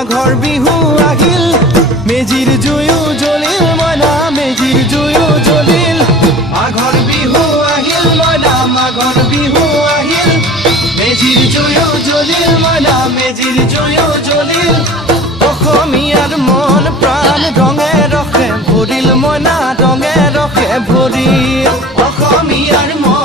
মাঘৰ বিহু আহিল মেজিৰ জুয়ো জ্বলিল মইনা মেজিৰ জুয়ো জ্বলিল মাঘৰ বিহু আহিল মইনা মাঘৰ বিহু আহিল মেজিৰ জুয়ো জ্বলিল মইনা মেজিৰ জুয়ো জ্বলিল অসমীয়াৰ মন প্ৰাণ ৰঙে ৰসে ভৰিল মইনা ৰঙে ৰসে ভৰিল অসমীয়াৰ মন